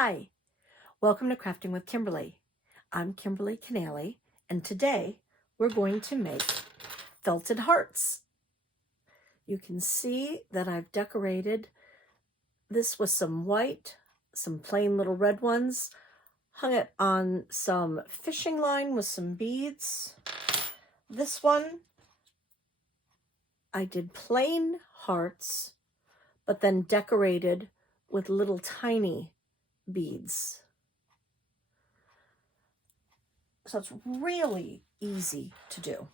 Hi, welcome to Crafting with Kimberly. I'm Kimberly Canale, and today we're going to make felted hearts. You can see that I've decorated this with some white, some plain little red ones, hung it on some fishing line with some beads. This one, I did plain hearts, but then decorated with little tiny beads. So it's really easy to do.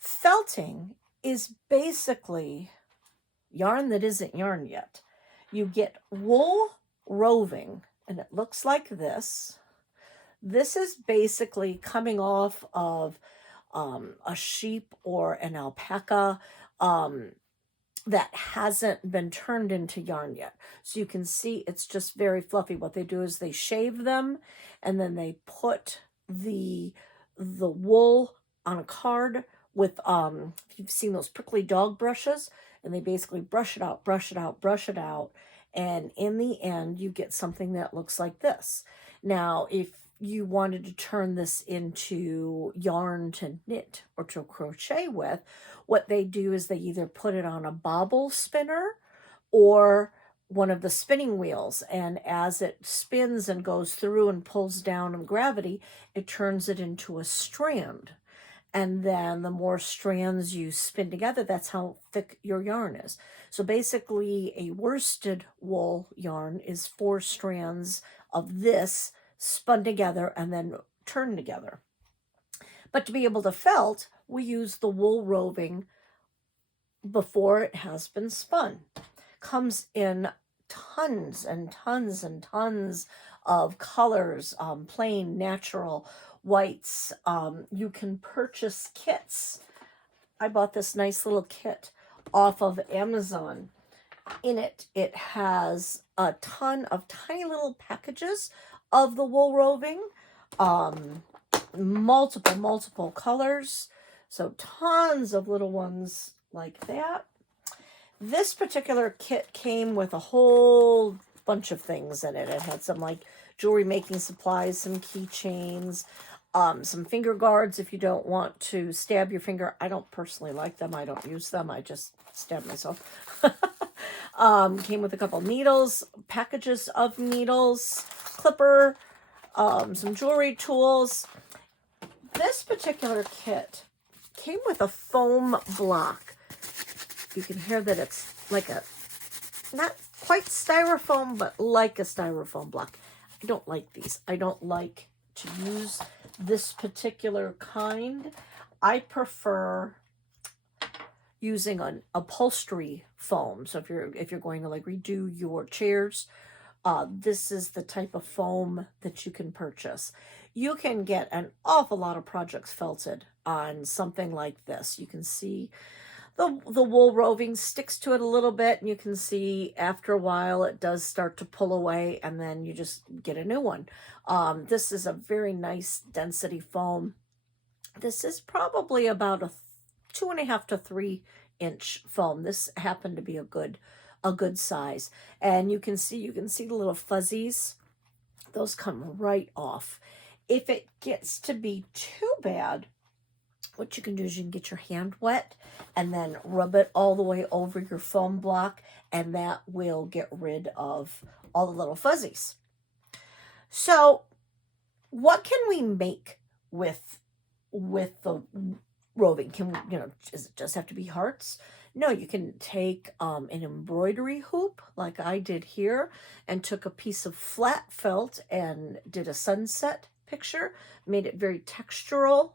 Felting is basically yarn that isn't yarn yet. You get wool roving, and it looks like this. This is basically coming off of a sheep or an alpaca that hasn't been turned into yarn yet. So you can see it's just very fluffy. What they do is they shave them, and then they put the wool on a card with if you've seen those prickly dog brushes, and they basically brush it out, brush it out, brush it out, and in the end you get something that looks like this. Now if you wanted to turn this into yarn to knit or to crochet with, what they do is they either put it on a bobble spinner or one of the spinning wheels, and as it spins and goes through and pulls down in gravity, it turns it into a strand. And then the more strands you spin together, that's how thick your yarn is. So basically a worsted wool yarn is 4 strands of this spun together and then turned together. But to be able to felt, we use the wool roving before it has been spun. Comes in tons and tons and tons of colors, plain, natural, whites. You can purchase kits. I bought this nice little kit off of Amazon. In it, it has a ton of tiny little packages of the wool roving, multiple colors, so tons of little ones like that. This particular kit came with a whole bunch of things in it. It had some like jewelry making supplies, some keychains, some finger guards if you don't want to stab your finger. I don't personally like them. I don't use them. I just stab myself. Came with a couple needles, packages of needles, clipper, some jewelry tools. This particular kit came with a foam block. You can hear that it's like a, not quite styrofoam, but like a styrofoam block. I don't like these. I don't like to use this particular kind. I prefer using an upholstery foam. So if you're going to like redo your chairs, this is the type of foam that you can purchase. You can get an awful lot of projects felted on something like this. You can see the wool roving sticks to it a little bit, and you can see after a while it does start to pull away, and then you just get a new one. This is a very nice density foam. This is probably about a 2.5 to 3 inch foam. This happened to be a good size, and you can see the little fuzzies. Those come right off. If it gets to be too bad, what you can do is you can get your hand wet and then rub it all the way over your foam block, and that will get rid of all the little fuzzies. So what can we make with the roving? Can we, does it just have to be hearts? No, you can take an embroidery hoop like I did here, and took a piece of flat felt and did a sunset picture, made it very textural.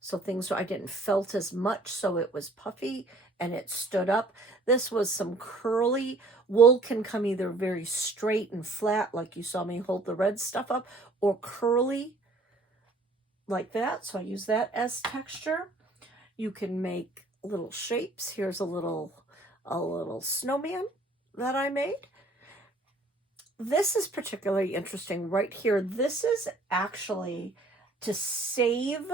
So I didn't felt as much, so it was puffy and it stood up. This was some curly. Wool can come either very straight and flat, like you saw me hold the red stuff up, or curly like that. So I use that as texture. You can make little shapes. Here's a little snowman that I made. This is particularly interesting right here. This is actually to save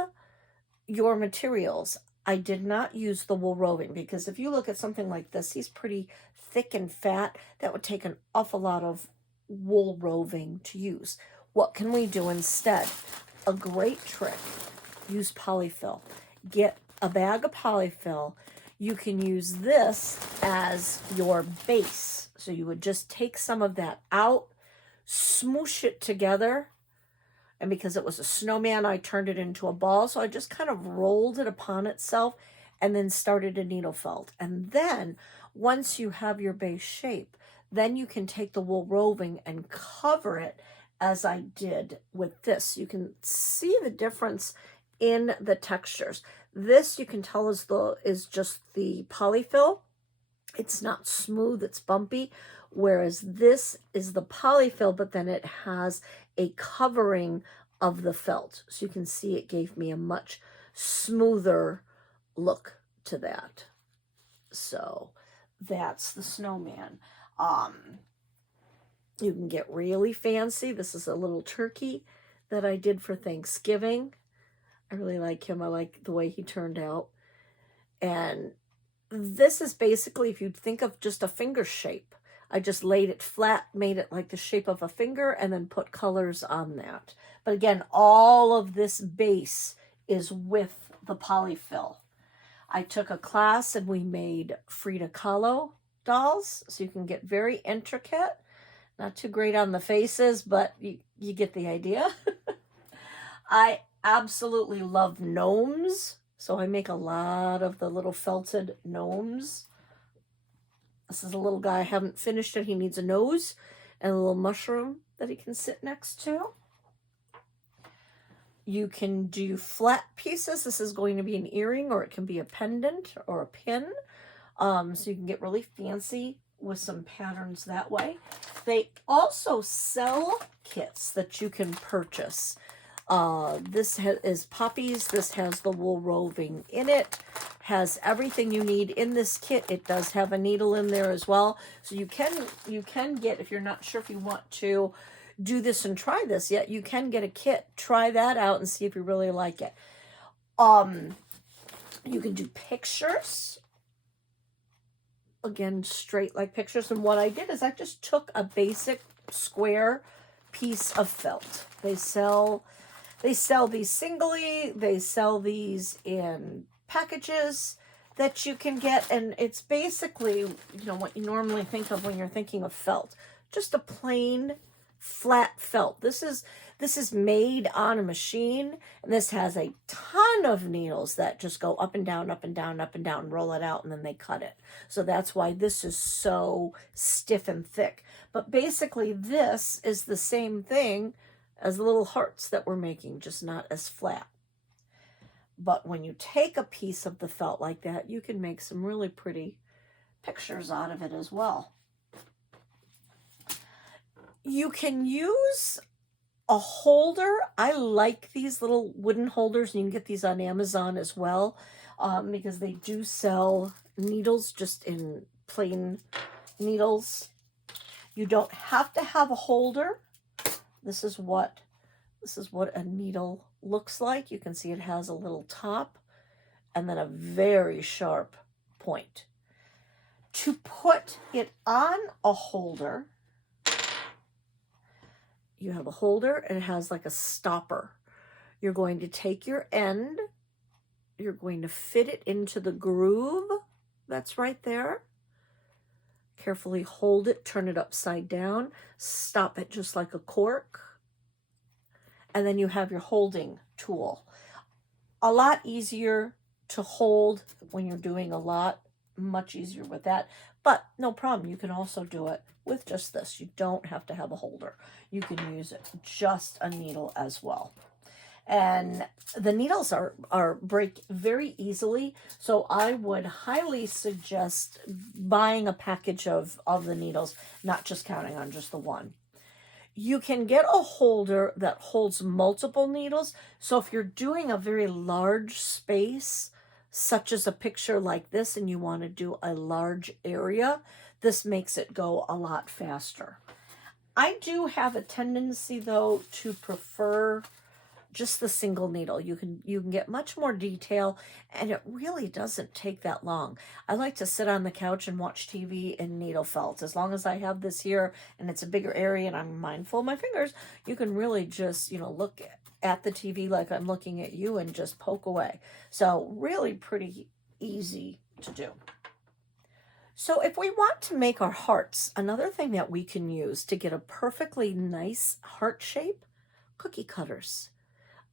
your materials. I did not use the wool roving, because if you look at something like this, he's pretty thick and fat. That would take an awful lot of wool roving to use. What can we do instead? A great trick, use polyfill. Get a bag of polyfill. You can use this as your base. So you would just take some of that out, smoosh it together. And because it was a snowman, I turned it into a ball. So I just kind of rolled it upon itself and then started a needle felt. And then once you have your base shape, then you can take the wool roving and cover it as I did with this. You can see the difference in the textures. This you can tell is just the polyfill. It's not smooth, it's bumpy, whereas this is the polyfill, but then it has a covering of the felt. So you can see it gave me a much smoother look to that. So that's the snowman. You can get really fancy. This is a little turkey that I did for Thanksgiving. I really like him. I like the way he turned out. And this is basically, if you think of just a finger shape, I just laid it flat, made it like the shape of a finger, and then put colors on that. But again, all of this base is with the polyfill. I took a class and we made Frida Kahlo dolls, so you can get very intricate. Not too great on the faces, but you get the idea. I absolutely love gnomes, so I make a lot of the little felted gnomes. This is a little guy. I haven't finished it. He needs a nose and a little mushroom that he can sit next to. You can do flat pieces. This is going to be an earring, or it can be a pendant or a pin. So you can get really fancy with some patterns that way. They also sell kits that you can purchase. This is Poppies. This has the wool roving in it. Has everything you need in this kit. It does have a needle in there as well. So you can get, if you're not sure if you want to do this and try this yet, you can get a kit. Try that out and see if you really like it. You can do pictures. Again, straight like pictures. And what I did is I just took a basic square piece of felt. They sell these singly. They sell these in packages that you can get, and it's basically, what you normally think of when you're thinking of felt. Just a plain flat felt. This is made on a machine, and this has a ton of needles that just go up and down, up and down, up and down, roll it out, and then they cut it. So that's why this is so stiff and thick. But basically this is the same thing as the little hearts that we're making, just not as flat. But when you take a piece of the felt like that, you can make some really pretty pictures out of it as well. You can use a holder. I like these little wooden holders, and you can get these on Amazon as well, because they do sell needles just in plain needles. You don't have to have a holder. This is what a needle looks like. You can see it has a little top and then a very sharp point. To put it on a holder, you have a holder and it has like a stopper. You're going to take your end, you're going to fit it into the groove that's right there. Carefully hold it, turn it upside down, stop it just like a cork. And then you have your holding tool. A lot easier to hold when you're doing a lot, much easier with that. But no problem, you can also do it with just this. You don't have to have a holder. You can use just a needle as well. And the needles break very easily, so I would highly suggest buying a package of the needles, not just counting on just the one. You can get a holder that holds multiple needles. So if you're doing a very large space, such as a picture like this, and you want to do a large area, this makes it go a lot faster. I do have a tendency, though, to prefer just the single needle. You can get much more detail, and it really doesn't take that long. I like to sit on the couch and watch TV and needle felt. As long as I have this here and it's a bigger area and I'm mindful of my fingers, you can really just, look at the TV like I'm looking at you and just poke away. So really pretty easy to do. So if we want to make our hearts, another thing that we can use to get a perfectly nice heart shape, cookie cutters.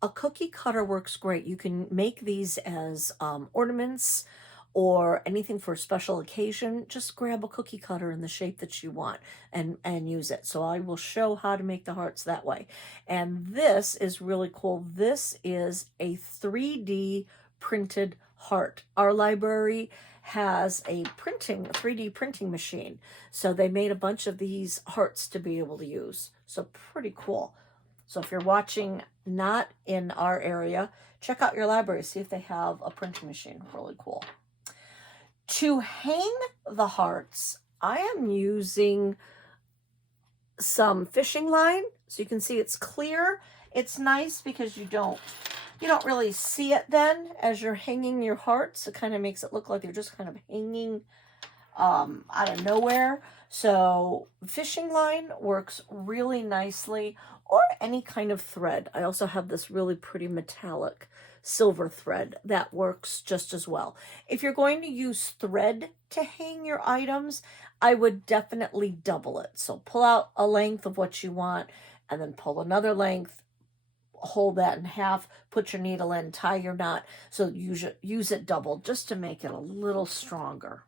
A cookie cutter works great. You can make these as ornaments or anything for a special occasion. Just grab a cookie cutter in the shape that you want and use it. So I will show how to make the hearts that way. And this is really cool. This is a 3D printed heart. Our library has a 3D printing machine. So they made a bunch of these hearts to be able to use. So pretty cool. So if you're watching not in our area, check out your library, see if they have a printing machine. Really cool. To hang the hearts, I am using some fishing line. So you can see it's clear. It's nice because you don't really see it then as you're hanging your hearts. It kind of makes it look like you're just kind of hanging out of nowhere. So fishing line works really nicely, or any kind of thread. I also have this really pretty metallic silver thread that works just as well. If you're going to use thread to hang your items, I would definitely double it. So pull out a length of what you want and then pull another length, hold that in half, put your needle in, tie your knot. So use it double just to make it a little stronger.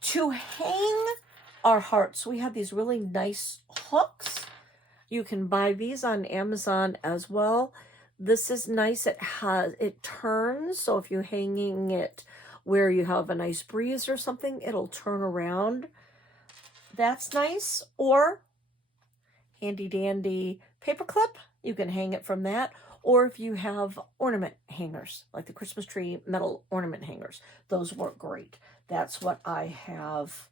To hang our hearts, we have these really nice hooks. You can buy these on Amazon as well. This is nice. It turns, so if you're hanging it where you have a nice breeze or something, it'll turn around. That's nice. Or handy dandy paper clip, you can hang it from that. Or if you have ornament hangers, like the Christmas tree metal ornament hangers, those work great. That's what I have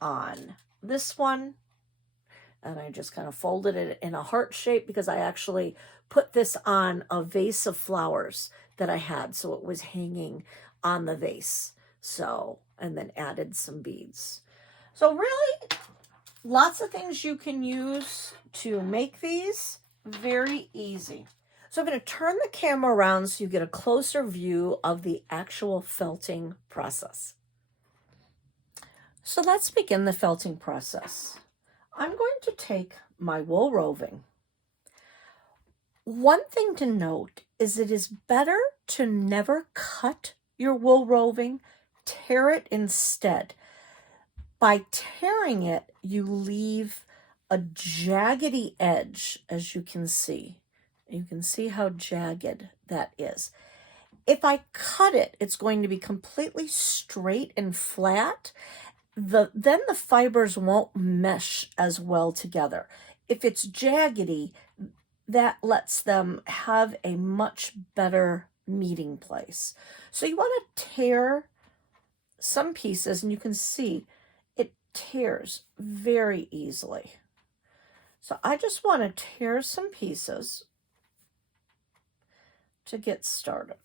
on this one. And I just kind of folded it in a heart shape because I actually put this on a vase of flowers that I had. So it was hanging on the vase. So, and then added some beads. So really, lots of things you can use to make these. Very easy. So I'm going to turn the camera around so you get a closer view of the actual felting process. So let's begin the felting process. I'm going to take my wool roving. One thing to note is it is better to never cut your wool roving, tear it instead. By tearing it, you leave a jaggedy edge, as you can see. You can see how jagged that is. If I cut it, it's going to be completely straight and flat. Then the fibers won't mesh as well together. If it's jaggedy, that lets them have a much better meeting place. So you want to tear some pieces, and you can see it tears very easily. So I just want to tear some pieces to get started.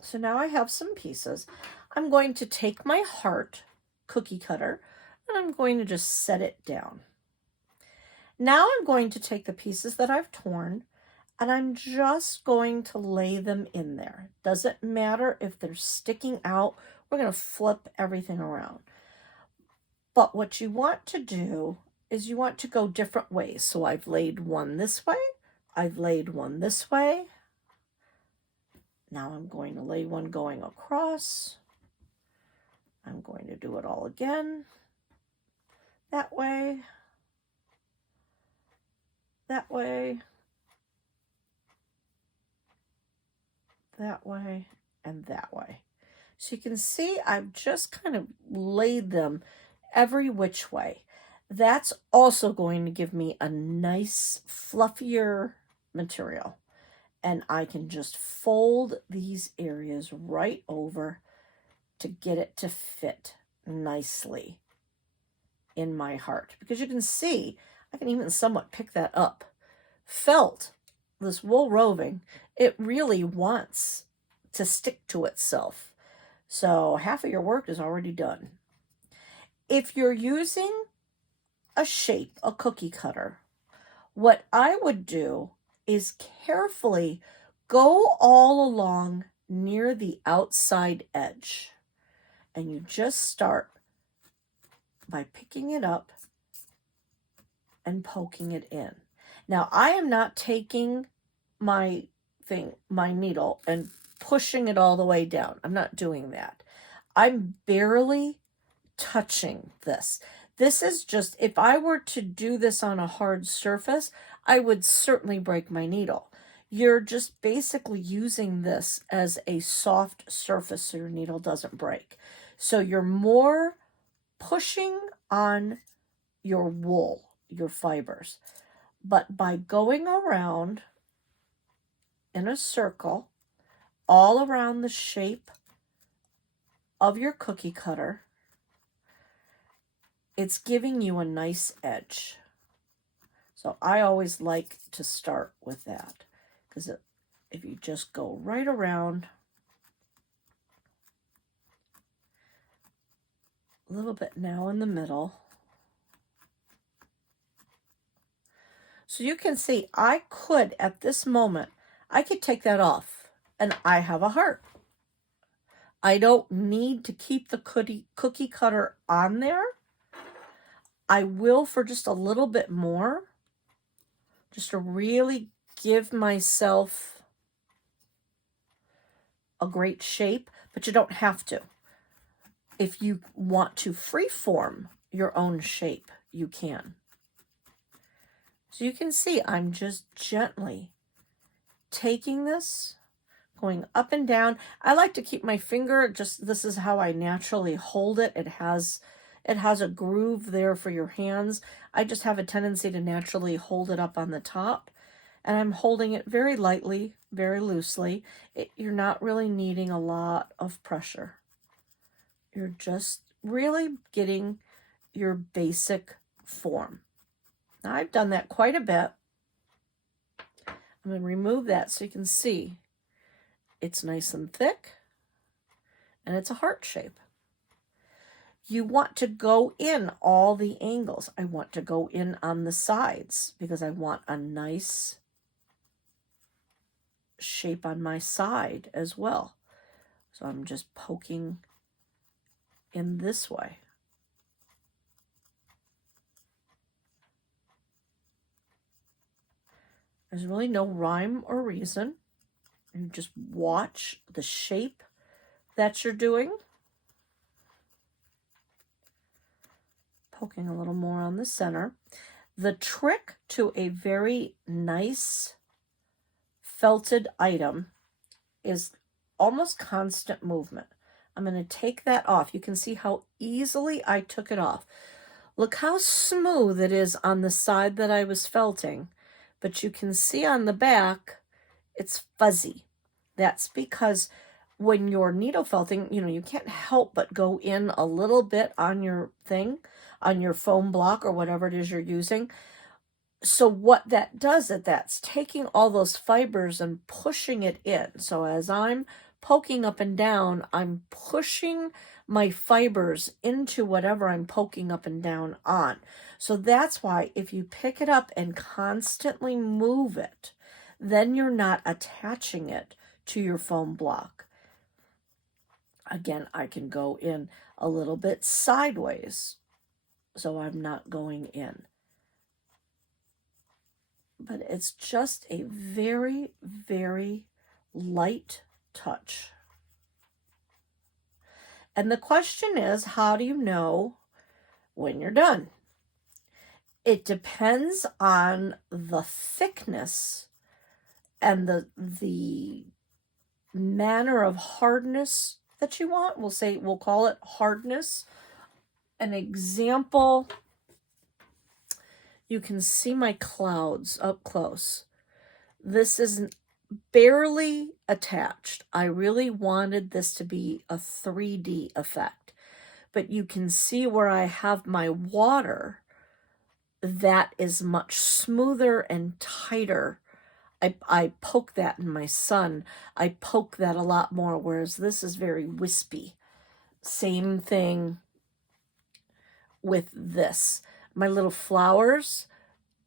So now I have some pieces. I'm going to take my heart cookie cutter and I'm going to just set it down. Now I'm going to take the pieces that I've torn and I'm just going to lay them in there. Doesn't matter if they're sticking out. We're going to flip everything around. But what you want to do is you want to go different ways. So I've laid one this way. I've laid one this way. Now I'm going to lay one going across. I'm going to do it all again. That way. That way. That way. And that way. So you can see I've just kind of laid them every which way. That's also going to give me a nice fluffier material. And I can just fold these areas right over to get it to fit nicely in my heart. Because you can see I can even somewhat pick that up. Felt, this wool roving, it really wants to stick to itself. So half of your work is already done. If you're using a shape, a cookie cutter, what I would do is carefully go all along near the outside edge. And you just start by picking it up and poking it in. Now, I am not taking my needle, and pushing it all the way down. I'm not doing that. I'm barely touching this. This is just, if I were to do this on a hard surface, I would certainly break my needle. You're just basically using this as a soft surface so your needle doesn't break. So you're more pushing on your wool, your fibers. But by going around in a circle, all around the shape of your cookie cutter, it's giving you a nice edge. So I always like to start with that, because if you just go right around, a little bit now in the middle. So you can see I could, at this moment, I could take that off and I have a heart. I don't need to keep the cookie cutter on there. I will for just a little bit more, just to really give myself a great shape, but you don't have to. If you want to freeform your own shape, you can. So you can see I'm just gently taking this, going up and down. I like to keep my finger, just this is how I naturally hold it. It has a groove there for your hands. I just have a tendency to naturally hold it up on the top, and I'm holding it very lightly, very loosely. You're not really needing a lot of pressure. You're just really getting your basic form. Now, I've done that quite a bit. I'm going to remove that so you can see it's nice and thick, and it's a heart shape. You want to go in all the angles. I want to go in on the sides because I want a nice shape on my side as well. So I'm just poking in this way. There's really no rhyme or reason. You just watch the shape that you're doing. Poking a little more on the center. The trick to a very nice felted item is almost constant movement. I'm going to take that off. You can see how easily I took it off. Look how smooth it is on the side that I was felting, but you can see on the back it's fuzzy. That's because when you're needle felting, you can't help but go in a little bit on your thing, on your foam block or whatever it is you're using. So what that does, that's taking all those fibers and pushing it in. So as I'm poking up and down, I'm pushing my fibers into whatever I'm poking up and down on. So that's why if you pick it up and constantly move it, then you're not attaching it to your foam block. Again, I can go in a little bit sideways, so I'm not going in. But it's just a very, very light touch. And the question is, how do you know when you're done? It depends on the thickness and the manner of hardness that you want. We'll call it hardness. An example, you can see my clouds up close. This is barely attached. I really wanted this to be a 3D effect. But you can see where I have my water that is much smoother and tighter. I poke that in my son. I poke that a lot more, whereas this is very wispy. Same thing with this. My little flowers,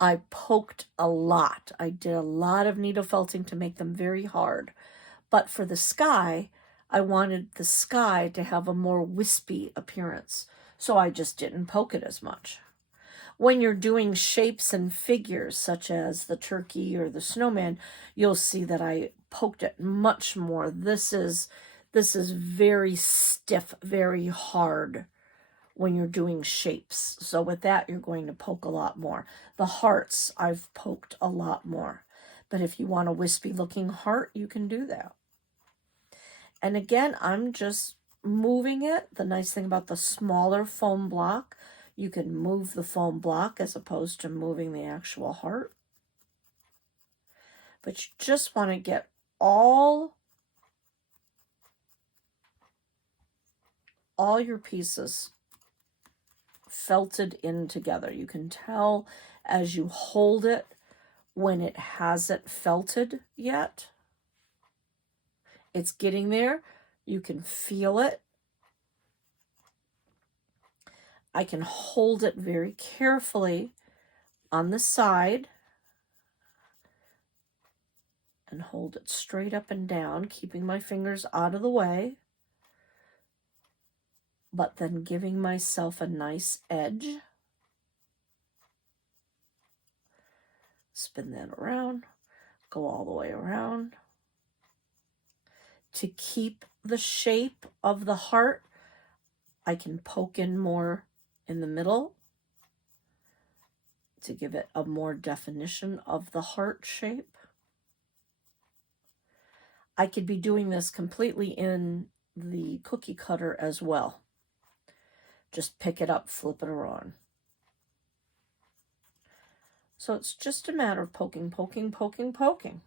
I poked a lot. I did a lot of needle felting to make them very hard. But for the sky, I wanted the sky to have a more wispy appearance. So I just didn't poke it as much. When you're doing shapes and figures, such as the turkey or the snowman, you'll see that I poked it much more. This is very stiff, very hard when you're doing shapes. So with that, you're going to poke a lot more. The hearts, I've poked a lot more. But if you want a wispy looking heart, you can do that. And again, I'm just moving it. The nice thing about the smaller foam block, you can move the foam block as opposed to moving the actual heart. But you just want to get all your pieces felted in together. You can tell as you hold it when it hasn't felted yet. It's getting there. You can feel it. I can hold it very carefully on the side and hold it straight up and down, keeping my fingers out of the way, but then giving myself a nice edge. Spin that around, go all the way around. To keep the shape of the heart, I can poke in more in the middle to give it a more definition of the heart shape. I could be doing this completely in the cookie cutter as well. Just pick it up, flip it around. So it's just a matter of poking, poking, poking, poking.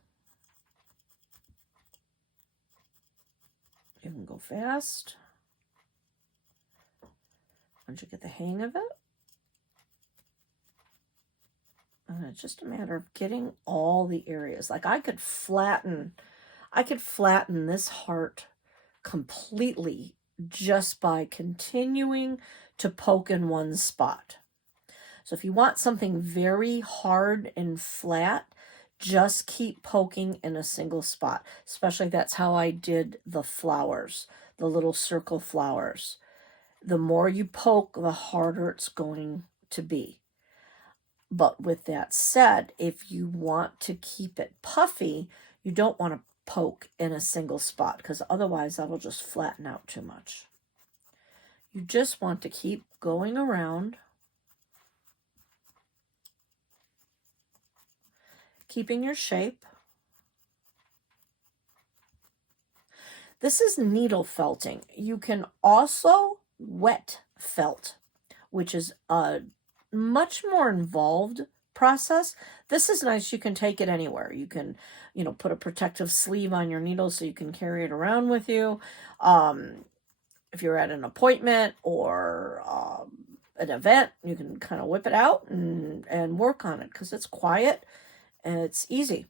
You can go fast. Once you get the hang of it. And it's just a matter of getting all the areas. Like I could flatten this heart completely just by continuing to poke in one spot. So if you want something very hard and flat, just keep poking in a single spot. Especially that's how I did the flowers, the little circle flowers. The more you poke, the harder it's going to be. But with that said, if you want to keep it puffy, you don't want to poke in a single spot because otherwise that'll just flatten out too much. You just want to keep going around, keeping your shape. This is needle felting. You can also wet felt, which is a much more involved process. This is nice. You can take it anywhere. You can, put a protective sleeve on your needle so you can carry it around with you. If you're at an appointment or an event, you can kind of whip it out and work on it because it's quiet and it's easy.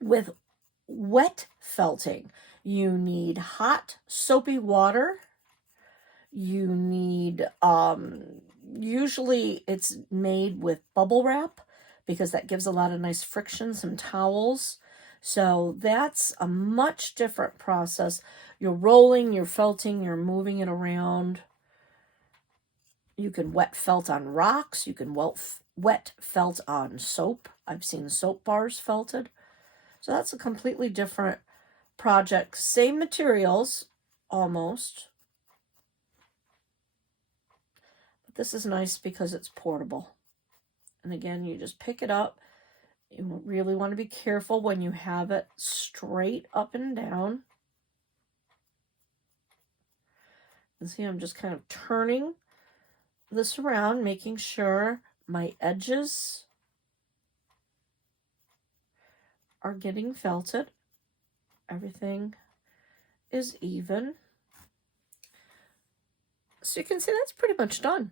With wet felting, you need hot, soapy water. You need, usually it's made with bubble wrap because that gives a lot of nice friction, some towels. So that's a much different process. You're rolling, you're felting, you're moving it around. You can wet felt on rocks. You can wet felt on soap. I've seen soap bars felted. So that's a completely different project. Same materials, almost. But this is nice because it's portable. And again, you just pick it up. You really want to be careful when you have it straight up and down. And see, I'm just kind of turning this around, making sure my edges are getting felted. Everything is even. So you can see that's pretty much done.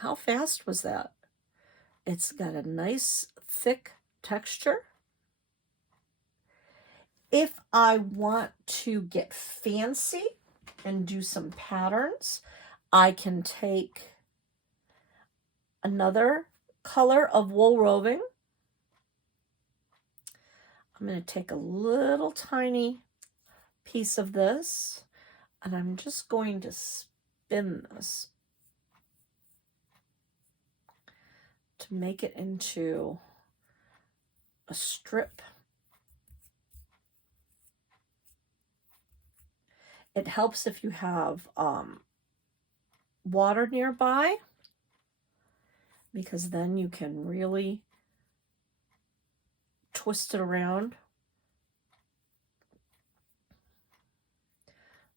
How fast was that? It's got a nice thick texture. If I want to get fancy and do some patterns, I can take another color of wool roving. I'm going to take a little tiny piece of this, and I'm just going to spin this to make it into a strip. It helps if you have water nearby, because then you can really twist it around.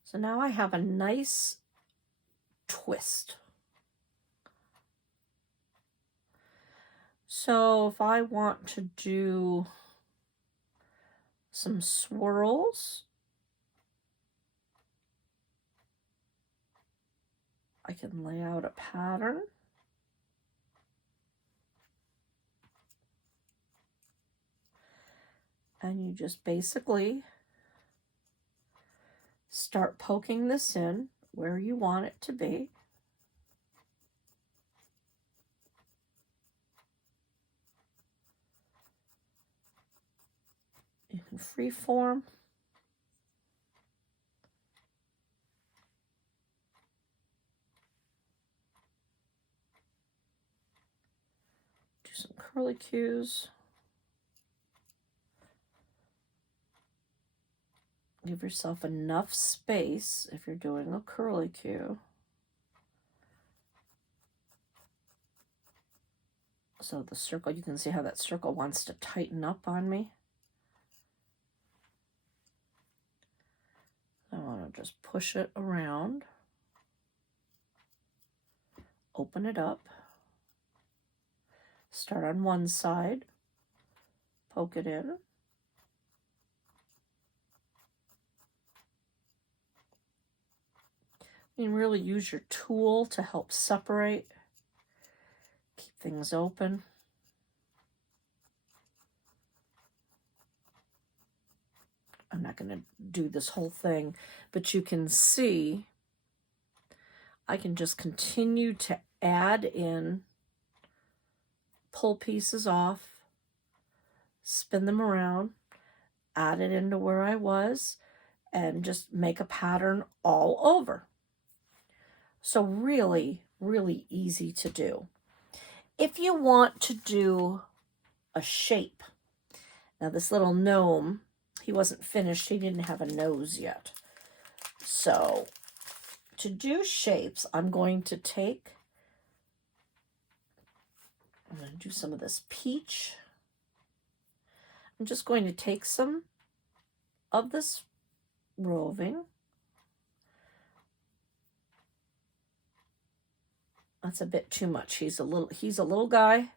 So now I have a nice twist. So if I want to do some swirls, I can lay out a pattern. And you just basically start poking this in where you want it to be. You can freeform. Do some curlicues. Give yourself enough space if you're doing a curlicue. So the circle, you can see how that circle wants to tighten up on me. I want to just push it around. Open it up. Start on one side. Poke it in. You can really use your tool to help separate, keep things open. I'm not going to do this whole thing, but you can see I can just continue to add in, pull pieces off, spin them around, add it into where I was, and just make a pattern all over. So really, really easy to do. If you want to do a shape, now this little gnome, he wasn't finished, he didn't have a nose yet. So to do shapes, I'm going to do some of this peach. I'm just going to take some of this roving. That's a bit too much. He's a little guy.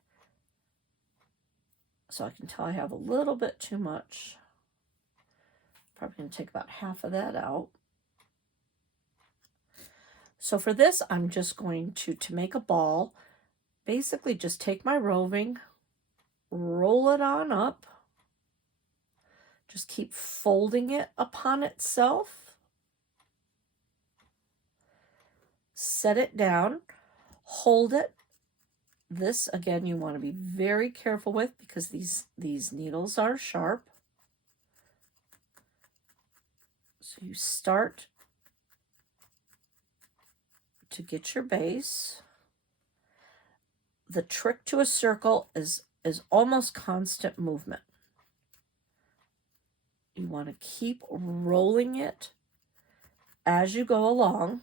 So I can tell I have a little bit too much. Probably going to take about half of that out. So for this, I'm just going to make a ball, basically just take my roving, roll it on up, just keep folding it upon itself, set it down, hold it. This, again, you want to be very careful with because these needles are sharp. So you start to get your base. The trick to a circle is almost constant movement. You want to keep rolling it as you go along.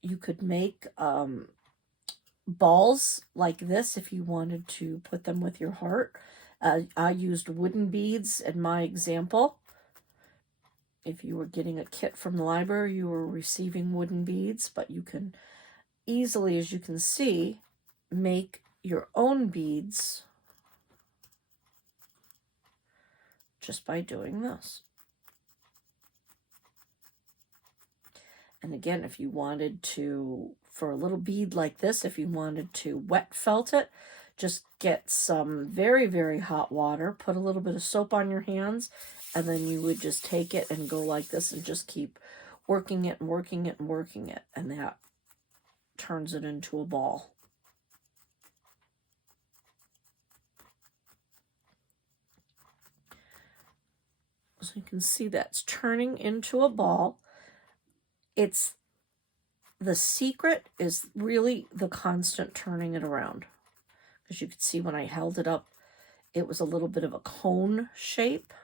You could make balls like this if you wanted to put them with your heart. I used wooden beads in my example. If you were getting a kit from the library, you were receiving wooden beads, but you can easily, as you can see, make your own beads just by doing this. And again, if you wanted to, for a little bead like this, if you wanted to wet felt it, just get some very, very hot water, put a little bit of soap on your hands, and then you would just take it and go like this and just keep working it and working it and working it. And that turns it into a ball. So you can see that's turning into a ball. The secret is really the constant turning it around. As you can see, when I held it up, it was a little bit of a cone shape.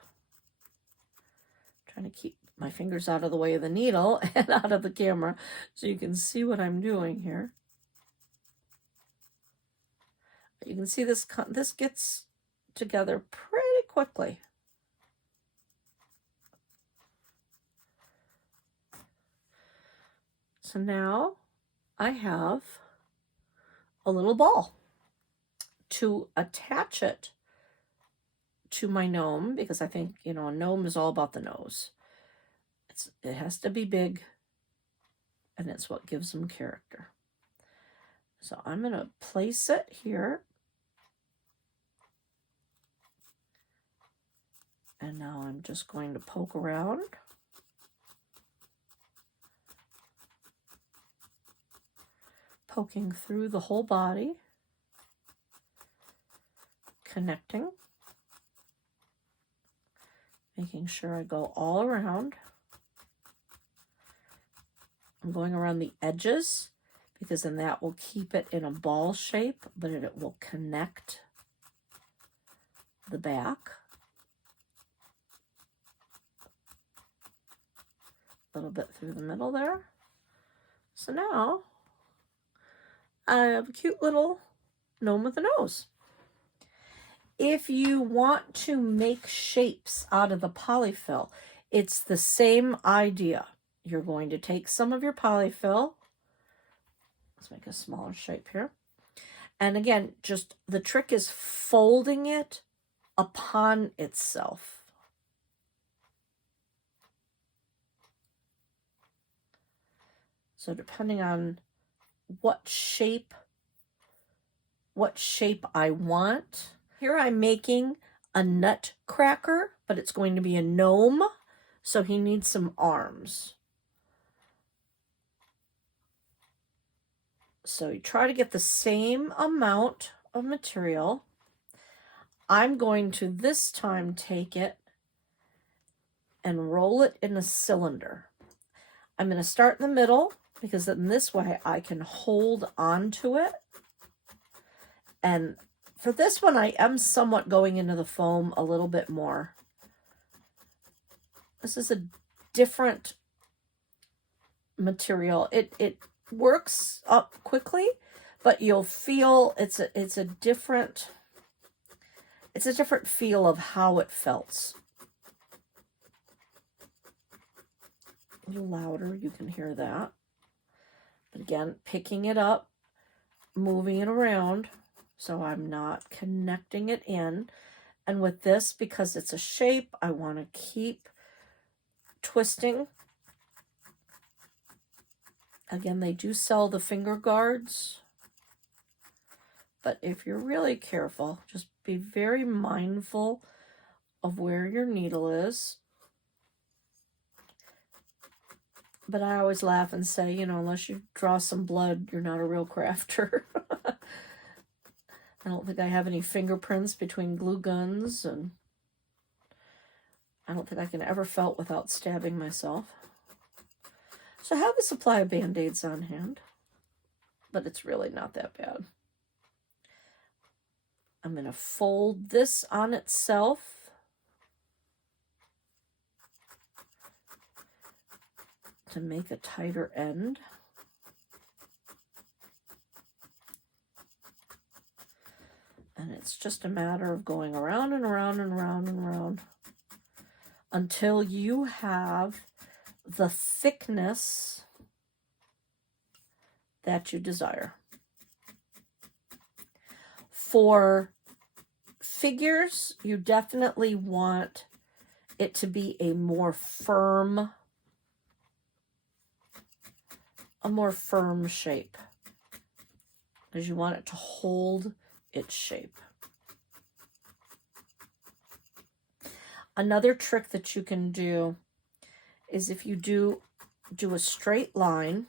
Trying to keep my fingers out of the way of the needle and out of the camera so you can see what I'm doing here. You can see this gets together pretty quickly. So now I have a little ball to attach it to my gnome, because I think, you know, a gnome is all about the nose. It has to be big, and it's what gives them character. So I'm going to place it here. And now I'm just going to poke around. Poking through the whole body. Connecting. Making sure I go all around. I'm going around the edges, because then that will keep it in a ball shape, but it will connect the back. A little bit through the middle there. So now I have a cute little gnome with a nose. If you want to make shapes out of the polyfill, it's the same idea. You're going to take some of your polyfill. Let's make a smaller shape here. And again, just the trick is folding it upon itself. So depending on what shape I want. Here I'm making a nutcracker, but it's going to be a gnome, so he needs some arms. So you try to get the same amount of material. I'm going to this time take it and roll it in a cylinder. I'm going to start in the middle, because in this way I can hold on to it. And for this one, I am somewhat going into the foam a little bit more. This is a different material. It works up quickly, but you'll feel it's a different feel of how it felt. A little louder, you can hear that. But again, picking it up, moving it around, so I'm not connecting it in. And with this, because it's a shape, I want to keep twisting. Again, they do sell the finger guards. But if you're really careful, just be very mindful of where your needle is. But I always laugh and say, you know, unless you draw some blood, you're not a real crafter. I don't think I have any fingerprints between glue guns, and I don't think I can ever felt without stabbing myself. So I have a supply of Band-Aids on hand, but it's really not that bad. I'm going to fold this on itself. To make a tighter end. And it's just a matter of going around and around and around and around until you have the thickness that you desire. For figures, you definitely want it to be a more firm shape, because you want it to hold its shape. Another trick that you can do is if you do a straight line,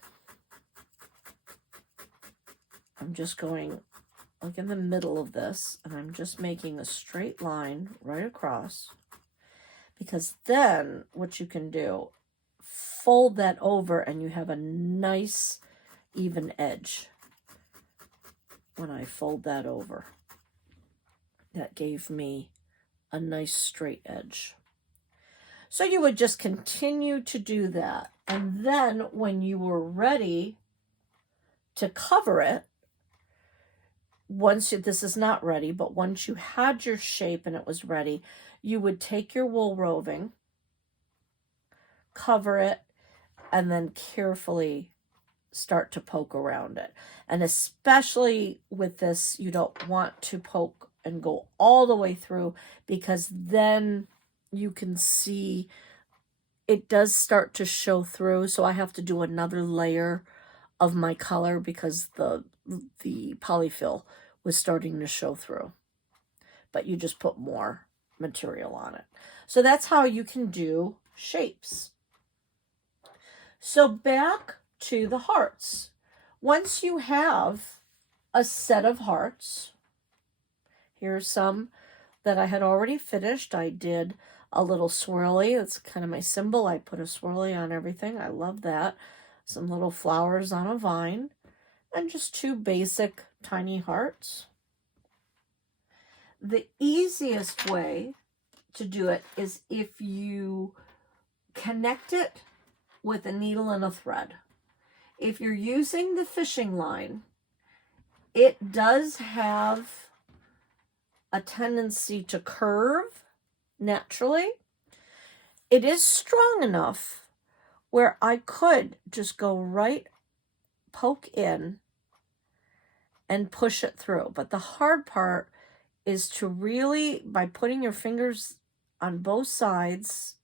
I'm just going like in the middle of this, and I'm just making a straight line right across, because then what you can do, fold that over and you have a nice even edge. When I fold that over, that gave me a nice straight edge. So you would just continue to do that. And then when you were ready to cover it, this is not ready, but once you had your shape and it was ready, you would take your wool roving, cover it, and then carefully start to poke around it. And especially with this, you don't want to poke and go all the way through, because then you can see it does start to show through. So I have to do another layer of my color because the polyfill was starting to show through. But you just put more material on it. So that's how you can do shapes. So back to the hearts. Once you have a set of hearts, here's some that I had already finished. I did a little swirly. It's kind of my symbol. I put a swirly on everything. I love that. Some little flowers on a vine, and just two basic tiny hearts. The easiest way to do it is if you connect it with a needle and a thread. If you're using the fishing line, it does have a tendency to curve naturally. It is strong enough where I could just go right, poke in, and push it through. But the hard part is to really, by putting your fingers on both sides,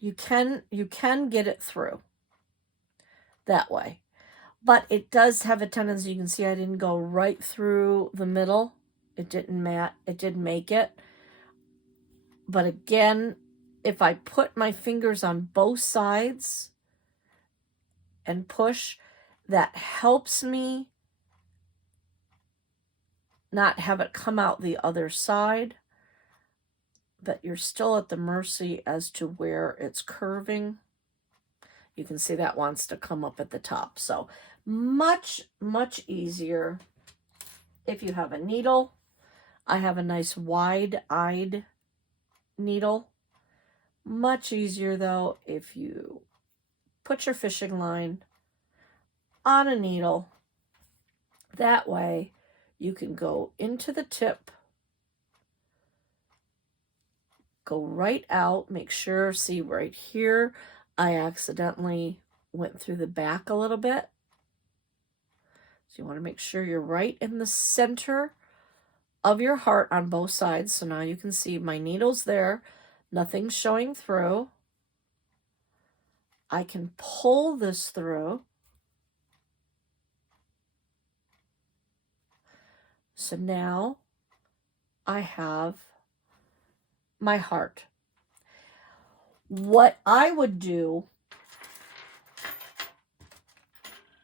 you can get it through that way. But it does have a tendency, you can see I didn't go right through the middle. It didn't make it. But again, if I put my fingers on both sides and push, that helps me not have it come out the other side. But you're still at the mercy as to where it's curving. You can see that wants to come up at the top. So much, much easier if you have a needle. I have a nice wide-eyed needle. Much easier though if you put your fishing line on a needle. That way you can go into the tip, go right out, make sure, see right here, I accidentally went through the back a little bit. So you want to make sure you're right in the center of your heart on both sides. So now you can see my needle's there, nothing's showing through. I can pull this through. So now I have my heart. What I would do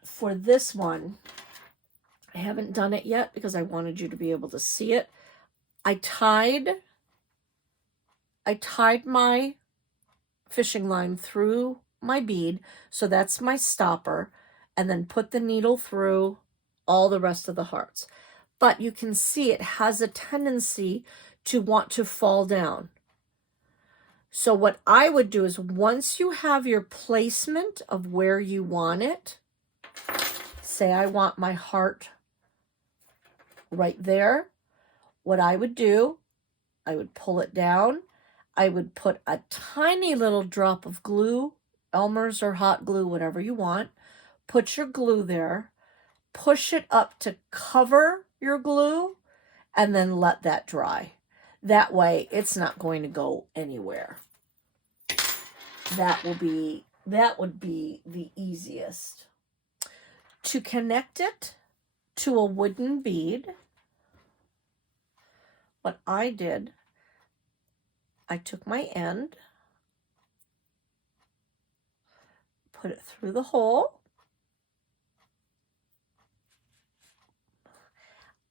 for this one, I haven't done it yet because I wanted you to be able to see it. I tied my fishing line through my bead, so that's my stopper, and then put the needle through all the rest of the hearts. But you can see it has a tendency to want to fall down. So what I would do is, once you have your placement of where you want it, say I want my heart right there, what I would do, I would pull it down. I would put a tiny little drop of glue, Elmer's or hot glue, whatever you want. Put your glue there, push it up to cover your glue, and then let that dry. That way it's not going to go anywhere. That would be the easiest. To connect it to a wooden bead, what I did, I took my end, put it through the hole.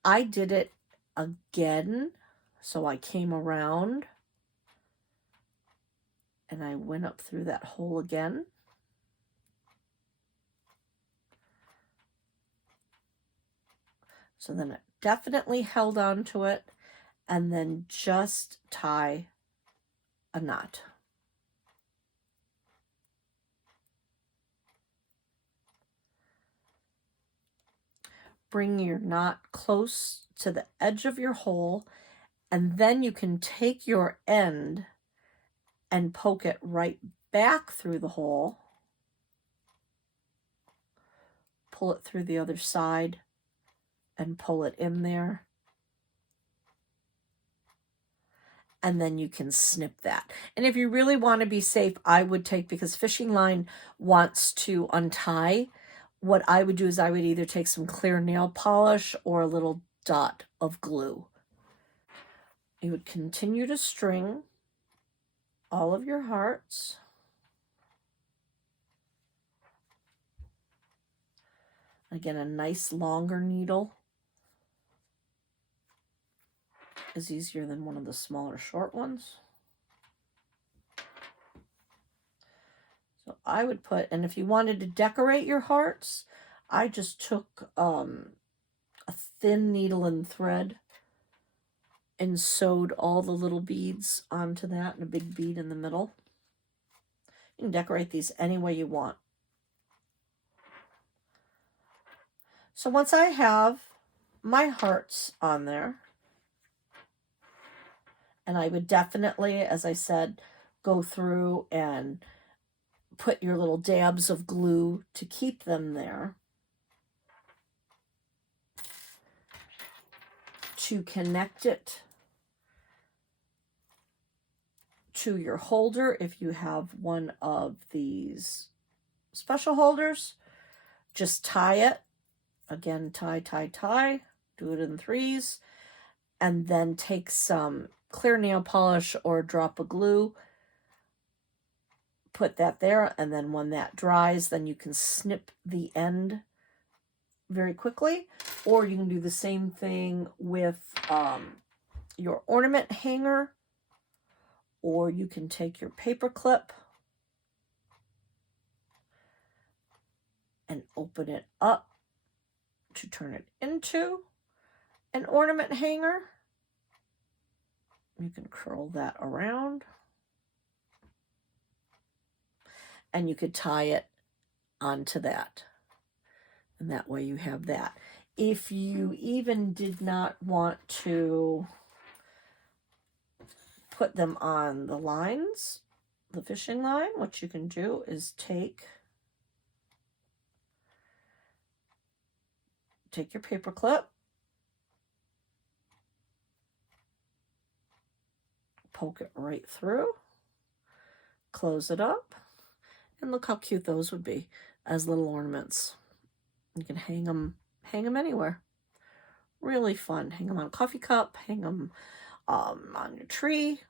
I did it again, so I came around and I went up through that hole again. So then it definitely held on to it, and then just tie a knot. Bring your knot close to the edge of your hole, and then you can take your end and poke it right back through the hole. Pull it through the other side and pull it in there. And then you can snip that. And if you really want to be safe, I would take, because fishing line wants to untie, what I would do is I would either take some clear nail polish or a little dot of glue. You would continue to string all of your hearts. Again, a nice longer needle is easier than one of the smaller short ones. So I would put, and if you wanted to decorate your hearts, I just took a thin needle and thread and sewed all the little beads onto that and a big bead in the middle. You can decorate these any way you want. So once I have my hearts on there, and I would definitely, as I said, go through and put your little dabs of glue to keep them there. To connect it to your holder, if you have one of these special holders, just tie it. Again, tie, tie, tie. Do it in threes. And then take some clear nail polish or a drop of glue. Put that there, and then when that dries, then you can snip the end very quickly. Or you can do the same thing with your ornament hanger, or you can take your paper clip and open it up to turn it into an ornament hanger. You can curl that around, and you could tie it onto that. And that way you have that. If you even did not want to put them on the lines, the fishing line, what you can do is take your paper clip, poke it right through, close it up, and look how cute those would be as little ornaments. You can hang them anywhere. Really fun. Hang them on a coffee cup, hang them on your tree,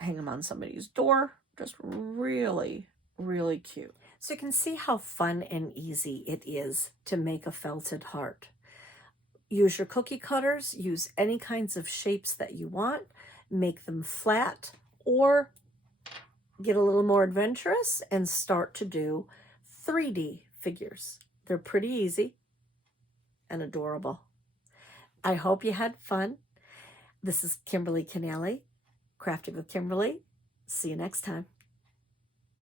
hang them on somebody's door. Just really, really cute. So you can see how fun and easy it is to make a felted heart. Use your cookie cutters, use any kinds of shapes that you want, make them flat, or get a little more adventurous and start to do 3D figures. They're pretty easy and adorable. I hope you had fun. This is Kimberly Canale, Crafting with Kimberly. See you next time.